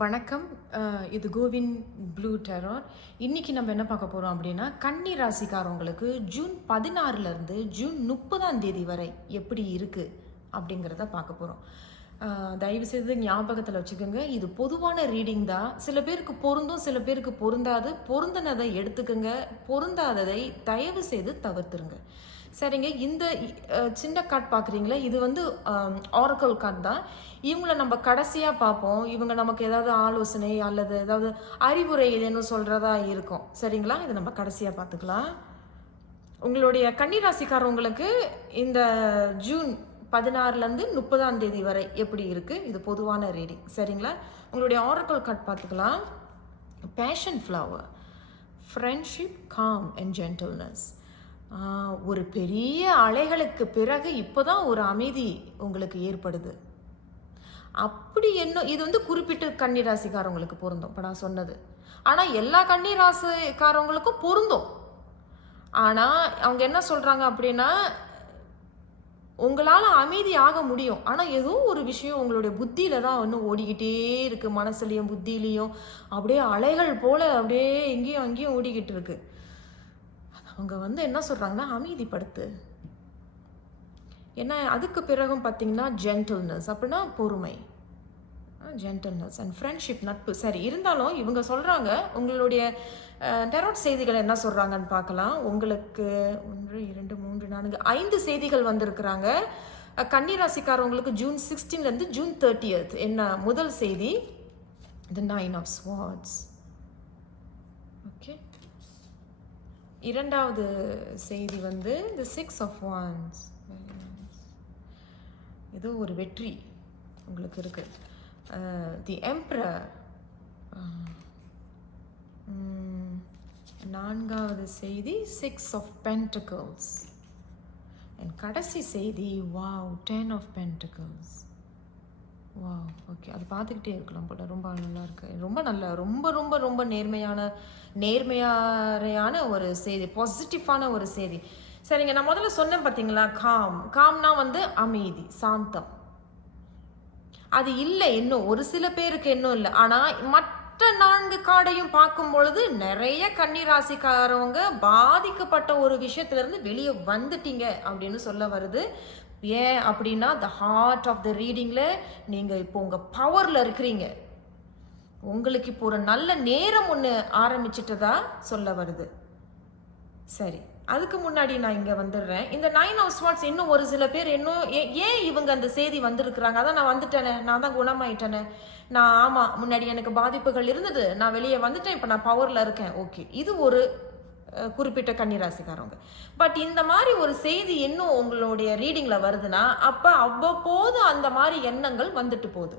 வணக்கம். இது CoWIN blue terror. இன்றைக்கி நம்ம என்ன பார்க்க போகிறோம் அப்படின்னா கன்னி ராசிக்காரவங்களுக்கு ஜூன் பதினாறுலேருந்து ஜூன் முப்பதாம் தேதி வரை எப்படி இருக்குது அப்படிங்கிறத பார்க்க போகிறோம் தயவு செய்து ஞாபகத்தில் வச்சுக்கோங்க. இது பொதுவான ரீடிங் தான். சில பேருக்கு பொருந்தும் சில பேருக்கு பொருந்தாது. பொருந்தினதை எடுத்துக்கோங்க. பொருந்தாததை தயவு செய்து தவிர்த்துருங்க. சரிங்க. இந்த சின்ன கார்டு பார்க்குறீங்களா இது வந்து ஆரக்கல் கார்டு தான். இவங்கள நம்ம கடைசியாக பார்ப்போம். இவங்க நமக்கு ஏதாவது ஆலோசனை அல்லது ஏதாவது அறிவுரை ஏதேனும் சொல்கிறதா இருக்கும். சரிங்களா? இதை நம்ம கடைசியாக பார்த்துக்கலாம். உங்களுடைய கன்னிராசிக்காரவங்களுக்கு இந்த ஜூன் பதினாறுலேருந்து முப்பதாம் தேதி வரை எப்படி இருக்குது இது பொதுவான ரீடிங். சரிங்களா? உங்களுடைய ஆரக்கல் கார்டு பார்த்துக்கலாம். Passion flower friendship calm and gentleness ஒரு பெரிய அலைகளுக்கு பிறகு இப்போதான் ஒரு அமைதி உங்களுக்கு ஏற்படுது. அப்படி என்ன இது வந்து குறிப்பிட்ட கன்னிராசிக்காரவங்களுக்கு பொருந்தும் இப்போ நான் சொன்னது. ஆனால் எல்லா கன்னிராசிக்காரவங்களுக்கும் பொருந்தும். ஆனால் அவங்க என்ன சொல்கிறாங்க அப்படின்னா உங்களால் அமைதி ஆக முடியும். ஆனால் ஏதோ ஒரு விஷயம் உங்களுடைய புத்தியில் தான் இன்னும் ஓடிக்கிட்டே இருக்குது மனசுலையும் புத்திலையும் அப்படியே அலைகள் போல் அப்படியே எங்கேயும் அங்கேயும் ஓடிக்கிட்டு இருக்குது அவங்க வந்து என்ன சொல்கிறாங்கன்னா அமைதிப்படுத்து. ஏன்னா அதுக்கு பிறகும் பார்த்தீங்கன்னா ஜென்டில்னஸ் அப்படின்னா பொறுமை. ஜென்டில்னஸ் அண்ட் ஃப்ரெண்ட்ஷிப் நட்பு. சரி இருந்தாலும் இவங்க சொல்கிறாங்க உங்களுடைய டெரோட் செய்திகள் என்ன சொல்கிறாங்கன்னு பார்க்கலாம் உங்களுக்கு ஒன்று இரண்டு மூன்று நான்கு ஐந்து செய்திகள் வந்திருக்கிறாங்க. கன்னிராசிக்காரவங்களுக்கு ஜூன் சிக்ஸ்டீன்லேருந்து ஜூன் தேர்ட்டியத் என்ன முதல் செய்தி? The nine of swords okay இரண்டாவது செய்தி வந்து தி சிக்ஸ் ஆஃப் ஒன்ஸ் இது ஒரு வெற்றி உங்களுக்கு இருக்கு. தி எம்ப்ரர் நான்காவது செய்தி சிக்ஸ் ஆஃப் பென்டக்கிள்ஸ் அண்ட் கடைசி செய்தி வாவ் டென் ஆஃப் பென்டக்கிள்ஸ் வா ஓகே அது பார்த்துக்கிட்டே இருக்கலாம் போல. ரொம்ப நல்லா இருக்கு ரொம்ப நல்ல ரொம்ப ரொம்ப ரொம்ப நேர்மையான நேர்மையான ஒரு செய்தி பாசிட்டிவான ஒரு செய்தி. சரிங்க நான் முதல்ல சொன்னேன் பார்த்தீங்களா காம். காம்னா வந்து அமைதி சாந்தம். அது இல்லை இன்னும். ஒரு சில பேருக்கு இன்னும் இல்லை. ஆனால் மற்ற நான்கு காடையும் பார்க்கும் பொழுது நிறைய கன்னிராசிக்காரவங்க பாதிக்கப்பட்ட ஒரு விஷயத்துலேருந்து வெளியே வந்துட்டீங்க அப்படின்னு சொல்ல வருது. ஏன் அப்படின்னா த ஹார்ட் ஆஃப் த ரீடிங்கில் நீங்கள் இப்போ உங்கள் பவரில் இருக்கிறீங்க. உங்களுக்கு இப்போ ஒரு நல்ல நேரம் ஒன்று ஆரம்பிச்சிட்டதா சொல்ல வருது. சரி அதுக்கு முன்னாடி நான் இங்கே வந்துடுறேன். இந்த நைன் ஹவுஸ் வாட்ஸ் இன்னும் ஒரு சில பேர் இன்னும் ஏ- ஏன் இவங்க அந்த செய்தி வந்திருக்கிறாங்க? அதான் நான் வந்துட்டேனே நான் தான் குணமாயிட்டேனே. நான் ஆமாம் முன்னாடி எனக்கு பாதிப்புகள் இருந்தது. நான் வெளியே வந்துட்டேன் இப்போ நான் பவரில் இருக்கேன். ஓகே இது ஒரு குறிப்பிட்ட கன்னிராசிக்காரவங்க. பட் இந்த மாதிரி ஒரு செய்தி இன்னும் உங்களுடைய ரீடிங்கில் வருதுன்னா அப்போ அவ்வப்போது அந்த மாதிரி எண்ணங்கள் வந்துட்டு போகுது.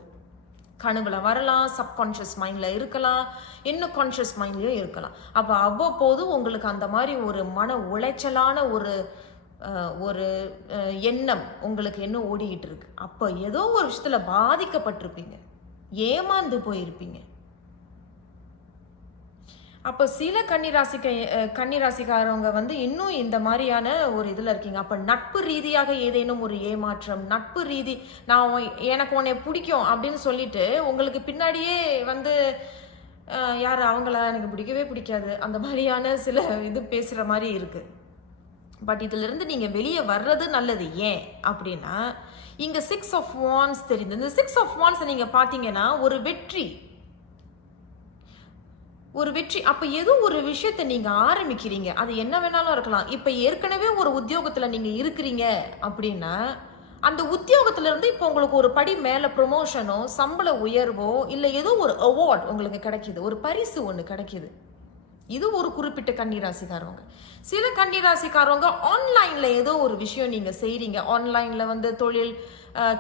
கனவுல வரலாம் சப்கான்ஷியஸ் மைண்டில் இருக்கலாம் இன்னும் கான்ஷியஸ் மைண்ட்லேயும் இருக்கலாம். அப்போ அவ்வப்போது உங்களுக்கு அந்த மாதிரி ஒரு மன உளைச்சலான ஒரு ஒரு எண்ணம் உங்களுக்கு என்ன ஓடிக்கிட்டு இருக்கு. அப்போ ஏதோ ஒரு விஷயத்தில் பாதிக்கப்பட்டிருப்பீங்க. ஏமாந்து போயிருப்பீங்க. அப்போ சில கன்னிராசிக்க கன்னிராசிக்காரவங்க வந்து இன்னும் இந்த மாதிரியான ஒரு இதில் இருக்கீங்க. அப்போ நட்பு ரீதியாக ஏதேனும் ஒரு ஏமாற்றம் நட்பு ரீதி நான் எனக்கு உன்னை பிடிக்கும் அப்படின்னு சொல்லிட்டு உங்களுக்கு பின்னாடியே வந்து யார் அவங்கள எனக்கு பிடிக்கவே பிடிக்காது. அந்த மாதிரியான சில இது பேசுகிற மாதிரி இருக்குது பட் இதிலிருந்து நீங்கள் வெளியே வர்றது நல்லது. ஏன் அப்படின்னா இங்கே சிக்ஸ் ஆஃப் வான்ஸ் தெரியுது. இந்த சிக்ஸ் ஆஃப் வான்ஸை நீங்கள் பார்த்தீங்கன்னா ஒரு வெற்றி. ஒரு வெற்றி. அப்போ ஏதோ ஒரு விஷயத்தை நீங்கள் ஆரம்பிக்கிறீங்க. அது என்ன வேணாலும் இருக்கலாம். இப்போ ஏற்கனவே ஒரு உத்தியோகத்தில் நீங்கள் இருக்கிறீங்க அப்படின்னா அந்த உத்தியோகத்திலேருந்து இப்போ உங்களுக்கு ஒரு படி மேலே ப்ரொமோஷனோ சம்பள உயர்வோ இல்லை ஏதோ ஒரு அவார்ட் உங்களுக்கு கிடைக்கிது. ஒரு பரிசு ஒன்று கிடைக்கிது. இது ஒரு குறிப்பிட்ட கன்னிராசிக்காரவங்க. சில கன்னிராசிக்காரவங்க ஆன்லைனில் ஏதோ ஒரு விஷயம் நீங்கள் செய்கிறீங்க ஆன்லைனில் வந்து தொழில்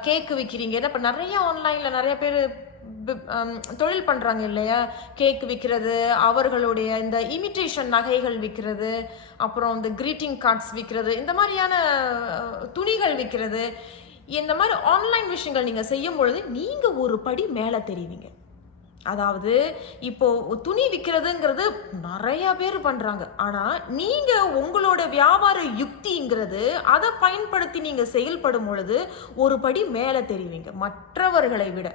கேக்கு விற்கிறீங்க ஏன்னா இப்போ நிறைய ஆன்லைனில் நிறைய பேர் தொழில் பண்ணுறாங்க இல்லையா? கேக் விற்கிறது அவர்களுடைய இந்த இமிட்டேஷன் நகைகள் விற்கிறது அப்புறம் இந்த க்ரீட்டிங் கார்ட்ஸ் விற்கிறது இந்த மாதிரியான துணிகள் விற்கிறது இந்த மாதிரி ஆன்லைன் விஷயங்கள் நீங்கள் செய்யும் பொழுது நீங்கள் ஒரு படி மேலே தெரிவிங்க. அதாவது இப்போ துணி விற்கிறதுங்கிறது நிறைய பேர் பண்ணுறாங்க ஆனால் நீங்கள் உங்களோட வியாபார யுக்திங்கிறது அதை பயன்படுத்தி நீங்கள் செயல்படும் பொழுது ஒரு படி மேலே தெரிவிங்க மற்றவர்களை விட.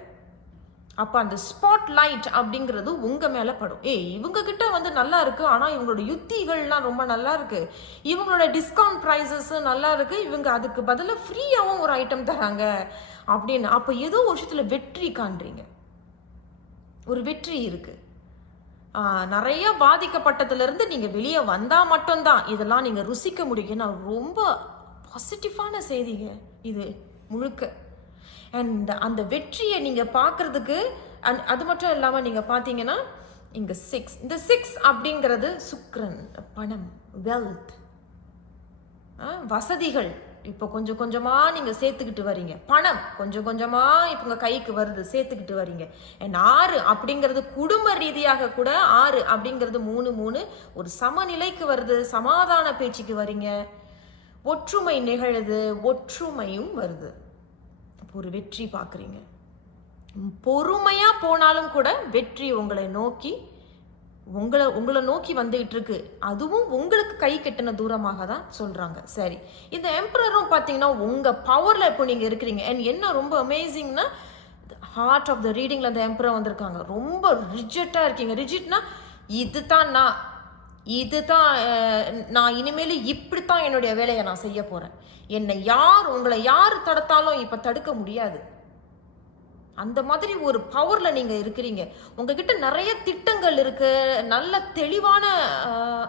அப்போ அந்த ஸ்பாட் லைட் அப்படிங்கிறது உங்கள் மேலே படும். ஏய் இவங்கக்கிட்ட வந்து நல்லா இருக்குது ஆனால் இவங்களோட யுத்திகள்லாம் ரொம்ப நல்லா இருக்குது இவங்களோட டிஸ்கவுண்ட் ப்ரைஸஸும் நல்லா இருக்குது இவங்க அதுக்கு பதிலாக ஃப்ரீயாகவும் ஒரு ஐட்டம் தராங்க அப்படின்னு. அப்போ ஏதோ ஒரு விஷயத்தில் வெற்றி காண்றீங்க. ஒரு வெற்றி இருக்குது நிறைய பாதிக்கப்பட்டதுலேருந்து நீங்கள் வெளியே வந்தால் மட்டும்தான் இதெல்லாம் நீங்கள் ருசிக்க முடியும் ஏன்னா ரொம்ப பாசிட்டிவான செய்திங்க. இது முழுக்க. அண்ட் அந்த வெற்றியை நீங்கள் பார்க்குறதுக்கு அந் அது மட்டும் இல்லாமல் நீங்கள் பார்த்தீங்கன்னா இங்கே சிக்ஸ் இந்த சிக்ஸ் அப்படிங்கிறது சுக்ரன் பணம் வெல்த் வசதிகள். இப்போ கொஞ்சம் கொஞ்சமாக நீங்கள் சேர்த்துக்கிட்டு வரீங்க பணம் கொஞ்சம் கொஞ்சமாக இப்போ உங்கள் கைக்கு வருது சேர்த்துக்கிட்டு வரீங்க அண்ட் ஆறு அப்படிங்கிறது குடும்ப ரீதியாக கூட ஆறு அப்படிங்கிறது மூணு மூணு. ஒரு சமநிலைக்கு வருது சமாதான பேச்சுக்கு வரீங்க ஒற்றுமை நிகழுது ஒற்றுமையும் வருது. ஒரு வெற்றி பார்க்குறீங்க. பொறுமையாக போனாலும் கூட வெற்றி உங்களை நோக்கி உங்களை உங்களை நோக்கி வந்துகிட்டு இருக்கு. அதுவும் உங்களுக்கு கை கெட்டின தூரமாக தான் சொல்கிறாங்க சரி. இந்த எம்பரரும் பார்த்தீங்கன்னா உங்கள் பவரில் இப்போ நீங்கள் இருக்கிறீங்க. அண்ட் என்ன ரொம்ப அமேசிங்னா ஹார்ட் ஆஃப் த ரீடிங்ல அந்த எம்பரர் வந்திருக்காங்க. ரொம்ப ரிஜிட்டாக இருக்கீங்க. ரிஜிட்னா இதுதான் நான். இதுதான் நான் இனிமேல் இப்படித்தான் என்னுடைய வேலையை நான் செய்ய போறேன். என்னை யார் உங்களை யார் தடுத்தாலும் இப்ப தடுக்க முடியாது. அந்த மாதிரி ஒரு பவர்ல நீங்க இருக்கிறீங்க. உங்ககிட்ட நிறைய திட்டங்கள் இருக்கு. நல்ல தெளிவான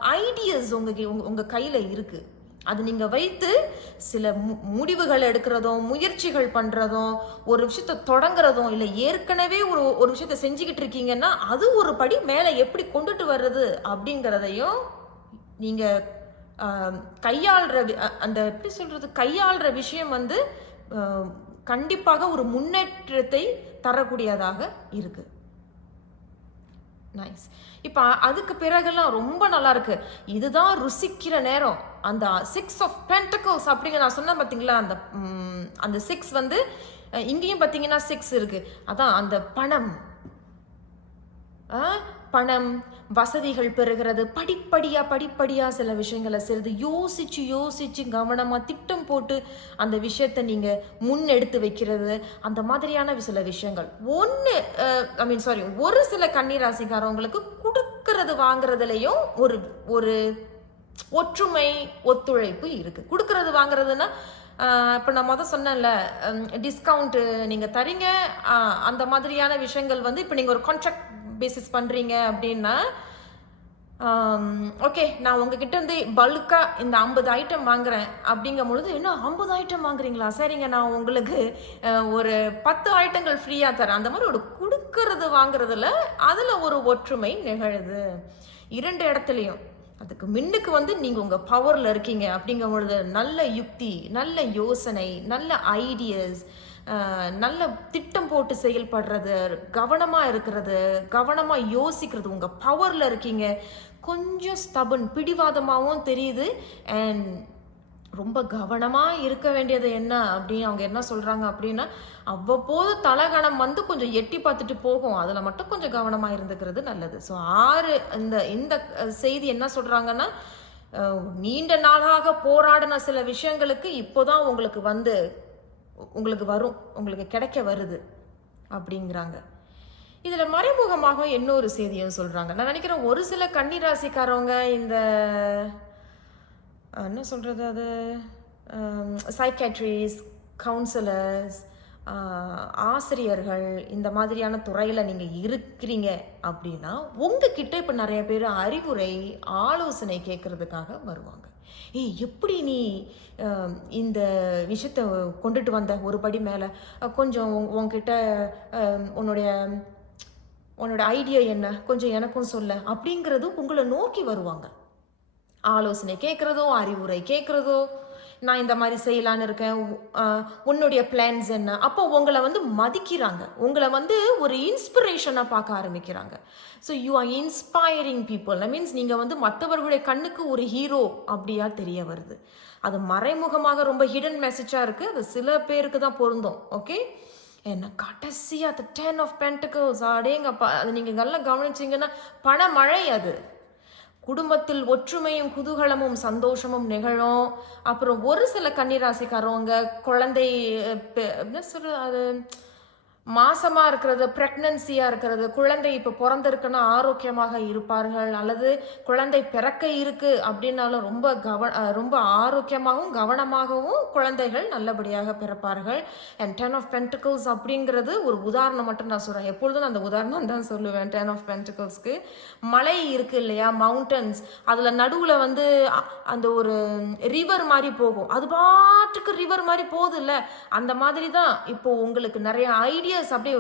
ஐடியாஸ் உங்க உங்க- உங்க கையில இருக்கு. அது நீங்க வைத்து சில மு- முடிவுகள் எடுக்கிறதும் முயற்சிகள் பண்றதும் ஒரு விஷயத்த தொடங்குறதும் இல்லை ஏற்கனவே ஒரு ஒரு விஷயத்த செஞ்சுக்கிட்டு இருக்கீங்கன்னா அது ஒரு படி மேலே எப்படி கொண்டுட்டு வர்றது அப்படிங்கிறதையும் நீங்க ஆஹ், கையாள்ற வி- அந்த எப்படி சொல்றது கையாள்ற விஷயம் வந்து கண்டிப்பாக ஒரு முன்னேற்றத்தை தரக்கூடியதாக இருக்கு. நைஸ். இப்போ அதுக்கு பிறகுலாம் ரொம்ப நல்லா இருக்கு. இதுதான் ருசிக்கிற நேரம். அந்த சிக்ஸ் ஆஃப் பென்டக்கல்ஸ் அப்படிங்க நான் சொன்னேன் பார்த்தீங்களா அந்த அந்த சிக்ஸ் வந்து இங்கேயும் பார்த்தீங்கன்னா சிக்ஸ் இருக்கு. அதான் அந்த பணம். ஆ, பணம் வசதிகள் பெறுகிறது. படிப்படியாக படிப்படியாக சில விஷயங்களை செய்றது யோசிச்சு யோசிச்சு கவனமாக திட்டம் போட்டு அந்த விஷயத்தை நீங்கள் முன்னெடுத்து வைக்கிறது. அந்த மாதிரியான சில விஷயங்கள். ஒன்று ஐ மீன் சாரி ஒரு சில கன்னிராசிக்காரவங்களுக்கு கொடுக்கறது வாங்குறதுலையும் ஒரு ஒரு ஒற்றுமை ஒத்துழைப்பு இருக்கு. கொடுக்கறது வாங்குறதுன்னா இப்போ நான் மொதல் சொன்னேன்ல டிஸ்கவுண்ட்டு நீங்கள் தரீங்க அந்த மாதிரியான விஷயங்கள் வந்து இப்போ நீங்கள் ஒரு கான்ட்ராக்ட் பேசிஸ் பண்ணுறீங்க அப்படின்னா ஓகே நான் உங்ககிட்ட இருந்து பல்காக இந்த ஐம்பது ஐட்டம் வாங்குறேன் அப்படிங்கும் பொழுது இன்னும் ஐம்பது ஐட்டம் வாங்குறீங்களா? சரிங்க நான் உங்களுக்கு ஒரு பத்து ஐட்டங்கள் ஃப்ரீயாக தரேன். அந்த மாதிரி ஒரு கொடுக்கறது வாங்குறதுல அதில் ஒரு ஒற்றுமை நிகழுது. இரண்டு இடத்துலையும். அதுக்கு முன்னுக்கு வந்து நீங்கள் உங்கள் பவரில் இருக்கீங்க அப்படிங்கும் பொழுது நல்ல யுக்தி நல்ல யோசனை நல்ல ஐடியாஸ் நல்ல திட்டம் போட்டு செயல்படுறது கவனமாக இருக்கிறது கவனமாக யோசிக்கிறது உங்கள் பவரில் இருக்கீங்க. கொஞ்சம் ஸ்டபன் பிடிவாதமாகவும் தெரியுது. அண்ட் ரொம்ப கவனமாக இருக்க வேண்டியது என்ன அப்படின்னு அவங்க என்ன சொல்கிறாங்க அப்படின்னா அவ்வப்போது தலகணம் வந்து கொஞ்சம் எட்டி பார்த்துட்டு போகும். அதில் மட்டும் கொஞ்சம் கவனமாக இருந்துக்கிறது நல்லது. ஸோ ஆறு இந்த இந்த செய்தி என்ன சொல்கிறாங்கன்னா நீண்ட நாளாக போராடின சில விஷயங்களுக்கு இப்போதான் உங்களுக்கு வந்து உங்களுக்கு வரும் உங்களுக்கு கிடைக்க வருது அப்படிங்கிறாங்க. இதில் மறைமுகமாக இன்னொரு செய்தியும் சொல்கிறாங்க நான் நினைக்கிறேன் ஒரு சில கன்னிராசிக்காரவங்க இந்த என்ன சொல்கிறது அது? சைக்காட்ரிஸ் கவுன்சிலர்ஸ் ஆசிரியர்கள் இந்த மாதிரியான துறையில் நீங்கள் இருக்கிறீங்க அப்படின்னா உங்ககிட்ட இப்போ நிறைய பேர் அறிவுரை ஆலோசனை கேட்குறதுக்காக வருவாங்க. ஏய் எப்படி நீ இந்த விஷயத்தை கொண்டுட்டு வந்த? ஒரு படி மேலே. கொஞ்சம் உங்ககிட்ட உன்னுடைய உன்னோட ஐடியா என்ன? கொஞ்சம் எனக்கும் சொல்ல அப்படிங்கிறது உங்களை நோக்கி வருவாங்க. ஆலோசனை கேட்குறதோ அறிவுரை கேட்குறதோ நான் இந்த மாதிரி செய்யலான்னு இருக்கேன் உன்னுடைய பிளான்ஸ் என்ன? அப்போ உங்களை வந்து மதிக்கிறாங்க. உங்களை வந்து ஒரு இன்ஸ்பிரேஷனாக பார்க்க ஆரம்பிக்கிறாங்க. So you are inspiring people I means நீங்கள் வந்து மற்றவர்களுடைய கண்ணுக்கு ஒரு ஹீரோ அப்படியா தெரிய வருது. அது மறைமுகமாக ரொம்ப ஹிடன் மெசேஜாக இருக்குது அது சில பேருக்கு தான் பொருந்தும். ஓகே என்ன கடைசியாக அது டென் ஆஃப் பென்டிகல்ஸ் அடேங்கப்பா அது நீங்கள் நல்லா கவனிச்சிங்கன்னா பணமழை அது. குடும்பத்தில் ஒற்றுமையும் குதூகலமும் சந்தோஷமும் நிகழும். அப்புறம் ஒரு சில கன்னிராசிக்காரவங்க குழந்தை என்ன சொல்ற அது மாசமாக இருக்கிறது ப்ரெக்னன்சியாக இருக்கிறது குழந்தை இப்போ பிறந்திருக்குன்னா ஆரோக்கியமாக இருப்பார்கள் அல்லது குழந்தை பிறக்க இருக்கு அப்படின்னாலும் ரொம்ப கவ ரொம்ப ஆரோக்கியமாகவும் கவனமாகவும் குழந்தைகள் நல்லபடியாக பிறப்பார்கள். அண்ட் டென் ஆஃப் பென்டிகல்ஸ் அப்படிங்கிறது ஒரு உதாரணம் மட்டும் நான் சொல்கிறேன் எப்பொழுதும் அந்த உதாரணம் தான் சொல்லுவேன் டென் ஆஃப் பென்டிகல்ஸ்க்கு மலை இருக்குது இல்லையா? மவுண்டன்ஸ் அதில் நடுவில் வந்து அந்த ஒரு ரிவர் மாதிரி போகும். அது பாட்டுக்கு ரிவர் மாதிரி போகுது இல்லை அந்த மாதிரி தான் இப்போது உங்களுக்கு நிறைய ஐடியாஸ் அப்படியே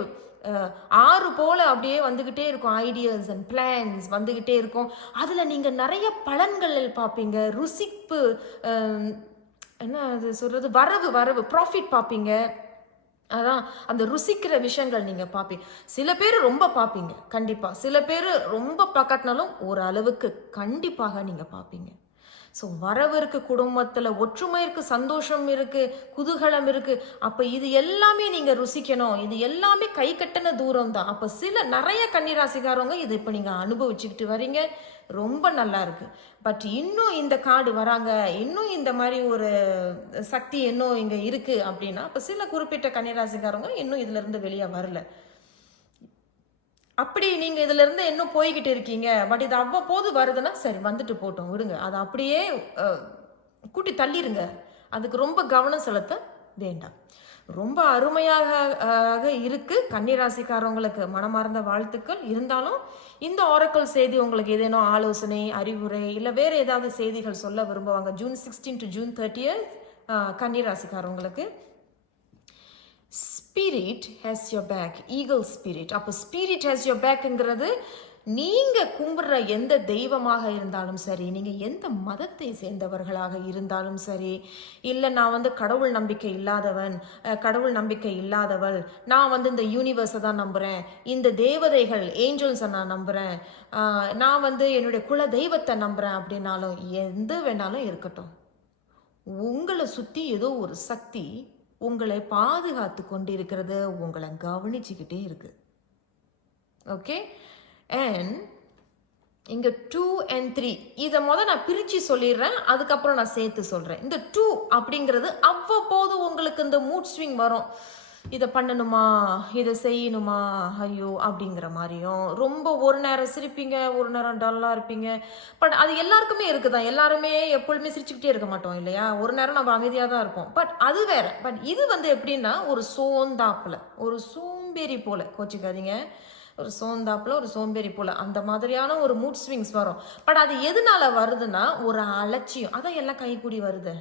ஆறு போல அப்படியே வந்துக்கிட்டே இருக்கும். ஐடியாஸ் அண்ட் பிளான்ஸ் வந்துக்கிட்டே இருக்கும். அதில் நீங்கள் நிறைய பலன்கள் பார்ப்பீங்க. ருசிப்பு என்ன அது சொல்கிறது வரவு வரவு ப்ராஃபிட் பார்ப்பீங்க. அதான் அந்த ருசிக்கிற விஷயங்கள் நீங்கள் பார்ப்பீங்க. சில பேர் ரொம்ப பார்ப்பீங்க கண்டிப்பாக சில பேர் ரொம்ப பார்க்காட்டினாலும் ஓரளவுக்கு கண்டிப்பாக நீங்கள் பார்ப்பீங்க. ஸோ வரவு இருக்குது குடும்பத்தில் ஒற்றுமை இருக்குது சந்தோஷம் இருக்குது குதூகலம் இருக்குது அப்போ இது எல்லாமே நீங்கள் ருசிக்கணும். இது எல்லாமே கை கட்டின தூரம் தான். அப்போ சில நிறைய கன்னிராசிக்காரவங்க இது இப்போ நீங்கள் அனுபவிச்சுக்கிட்டு வரீங்க. ரொம்ப நல்லா இருக்குது பட் இன்னும் இந்த காடு வராங்க. இன்னும் இந்த மாதிரி ஒரு சக்தி இன்னும் இங்கே இருக்குது அப்படின்னா அப்போ சில குறிப்பிட்ட கன்னிராசிக்காரவங்க இன்னும் இதுலேருந்து வெளியே வரல. அப்படி நீங்கள் இதுலேருந்து இன்னும் போய்கிட்டு இருக்கீங்க. பட் இது அவ்வப்போது வருதுன்னா சரி வந்துட்டு போட்டோம் விடுங்க. அதை அப்படியே கூட்டி தள்ளிடுங்க அதுக்கு ரொம்ப கவனம் செலுத்த வேண்டாம். ரொம்ப அருமையாக ஆக இருக்கு. கன்னிராசிக்காரவங்களுக்கு மனமார்ந்த வாழ்த்துக்கள். இருந்தாலும் இந்த ஆரக்கல் செய்தி உங்களுக்கு ஏதேனும் ஆலோசனை அறிவுரை இல்லை வேறு ஏதாவது செய்திகள் சொல்ல விரும்புவாங்க? June sixteen to June thirtieth கன்னிராசிக்காரவங்களுக்கு. Spirit has your back eagle spirit அப்போ ஸ்பிரிட் ஹேஸ் யோர் பேக்குங்கிறது நீங்கள் கும்பிட்ற எந்த தெய்வமாக இருந்தாலும் சரி நீங்கள் எந்த மதத்தை சேர்ந்தவர்களாக இருந்தாலும் சரி இல்லை நான் வந்து கடவுள் நம்பிக்கை இல்லாதவன் கடவுள் நம்பிக்கை இல்லாதவள் நான் வந்து இந்த யூனிவர்ஸை தான் நம்புகிறேன் இந்த தேவதைகள் ஏஞ்சல்ஸை நான் நம்புகிறேன் நான் வந்து என்னுடைய குல தெய்வத்தை நம்புகிறேன் அப்படின்னாலும் எந்த வேணாலும் இருக்கட்டும். உங்களை சுற்றி ஏதோ ஒரு சக்தி உங்களை பாதுகாத்து கொண்டிருக்கிறது உங்களை கவனிச்சுக்கிட்டே இருக்கு. ஓகே அண்ட் இங்கே டூ அண்ட் த்ரீ இதை மொதல் நான் பிரித்து சொல்லிடுறேன் அதுக்கப்புறம் நான் சேர்த்து சொல்கிறேன் இந்த டூ அப்படிங்கிறது அவ்வப்போது உங்களுக்கு இந்த மூட் ஸ்விங் வரும். இதை பண்ணணுமா? இதை செய்யணுமா? ஐயோ அப்படிங்கிற மாதிரியும். ரொம்ப ஒரு நேரம் சிரிப்பீங்க ஒரு நேரம் டல்லாக இருப்பீங்க. பட் அது எல்லாருக்குமே இருக்குதான். எல்லாருமே எப்பொழுதுமே சிரிச்சுக்கிட்டே இருக்க மாட்டோம் இல்லையா? ஒரு நேரம் நம்ம அமைதியாக தான் இருப்போம். பட் அது வேற. பட் இது வந்து எப்படின்னா ஒரு சோந்தாப்பில் ஒரு சோம்பேறி போல. கோச்சிக்காதீங்க. ஒரு சோந்தாப்பில் ஒரு சோம்பேறி போல. அந்த மாதிரியான ஒரு மூட் ஸ்விங்ஸ் வரும். பட் அது எதனால வருதுன்னா ஒரு அலட்சியம். அதான் எல்லாம் கைக்கூடி வருது.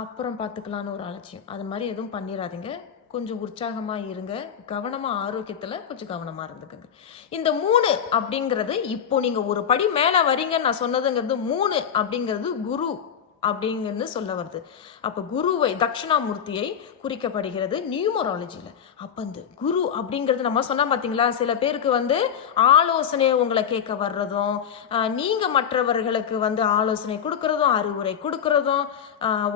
அப்புறம் பார்த்துக்கலான்னு ஒரு அலட்சியம். அது மாதிரி எதுவும் பண்ணிடாதீங்க கொஞ்சம் உற்சாகமாக இருங்க. கவனமாக ஆரோக்கியத்தில் கொஞ்சம் கவனமாக இருந்துக்கோங்க. இந்த மூணு அப்படிங்கிறது இப்போ நீங்கள் ஒரு படி மேலே வரீங்கன்னு நான் சொன்னதுங்கிறது மூணு அப்படிங்கிறது குரு அப்படிங்கிறது சொல்ல வருது. அப்போ குருவை தட்சிணாமூர்த்தியை குறிக்கப்படுகிறது நியூமராலஜியில் அப்போ இந்த குரு அப்படிங்கிறது நம்ம சொன்னால் பார்த்தீங்களா சில பேருக்கு வந்து ஆலோசனை உங்களை கேட்க வர்றதும் நீங்கள் மற்றவர்களுக்கு வந்து ஆலோசனை கொடுக்கறதும் அறிவுரை கொடுக்கறதும்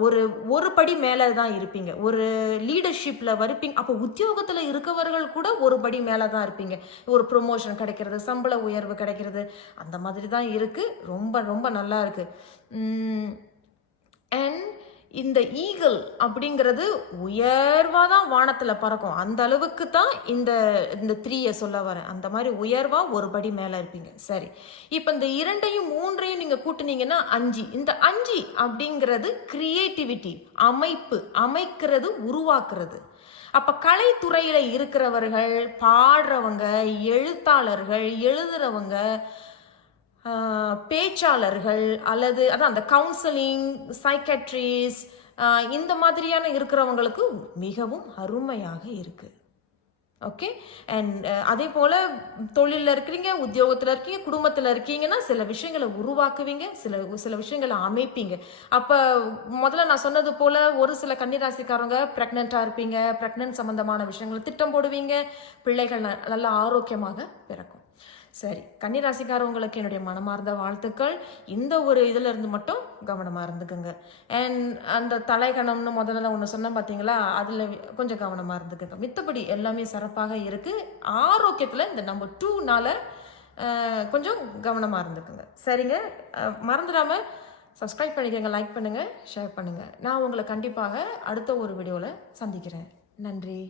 ஒரு ஒரு படி மேலே தான் இருப்பீங்க. ஒரு லீடர்ஷிப்பில் வருப்பீங்க அப்போ உத்தியோகத்தில் இருக்கவர்கள் கூட ஒரு படி மேலே தான் இருப்பீங்க. ஒரு ப்ரொமோஷன் கிடைக்கிறது சம்பள உயர்வு கிடைக்கிறது அந்த மாதிரி தான் இருக்குது ரொம்ப ரொம்ப நல்லா இருக்குது அண்ட் இந்த ஈகிள் அப்படிங்கிறது உயர்வாக தான் வானத்தில் பறக்கும். அந்த அளவுக்கு தான் இந்த இந்த த்ரீயை சொல்ல வரேன். அந்த மாதிரி உயர்வாக ஒரு படி மேலே இருப்பீங்க. சரி. இப்போ இந்த இரண்டையும் மூன்றையும் நீங்கள் கூட்டினீங்கன்னா அஞ்சு. இந்த அஞ்சு அப்படிங்கிறது கிரியேட்டிவிட்டி அமைப்பு அமைக்கிறது உருவாக்குறது. அப்போ கலைத்துறையில் இருக்கிறவர்கள் பாடுறவங்க எழுத்தாளர்கள் எழுதுறவங்க பேச்சாளர்கள் அல்லது அதான் அந்த கவுன்சிலிங் சைக்கட்ரிஸ் இந்த மாதிரியான இருக்கிறவங்களுக்கு மிகவும் அருமையாக இருக்கு. ஓகே அண்ட் அதே போல் தொழிலில் இருக்கிறீங்க உத்தியோகத்தில் இருக்கீங்க குடும்பத்தில் இருக்கீங்கன்னா சில விஷயங்களை உருவாக்குவீங்க சில சில விஷயங்களை அமைப்பீங்க. அப்போ முதல்ல நான் சொன்னது போல் ஒரு சில கன்னிராசிக்காரங்க ப்ரெக்னெண்ட்டாக இருப்பீங்க ப்ரெக்னென்ட் சம்மந்தமான விஷயங்களை திட்டம் போடுவீங்க பிள்ளைகள் ந- ஆரோக்கியமாக பிறக்கும். சரி கன்னிராசிக்காரவங்களுக்கு என்னுடைய மனமார்ந்த வாழ்த்துக்கள். இந்த ஒரு இதில் இருந்து மட்டும் கவனமாக இருந்துக்குங்க. அண்ட் அந்த தலைகணம்னு முதல்ல ஒன்று சொன்னேன் பார்த்தீங்களா அதில் கொஞ்சம் கவனமாக இருந்துக்குங்க. மித்தபடி எல்லாமே சிறப்பாக இருக்குது ஆரோக்கியத்தில் இந்த நம்பர் டூனால கொஞ்சம் கவனமாக இருந்துக்குங்க. சரிங்க? மறந்துடாமல் சப்ஸ்கிரைப் பண்ணிக்கோங்க லைக் பண்ணுங்கள் ஷேர் பண்ணுங்கள் நான் உங்களை கண்டிப்பாக அடுத்த ஒரு வீடியோவில் சந்திக்கிறேன். நன்றி.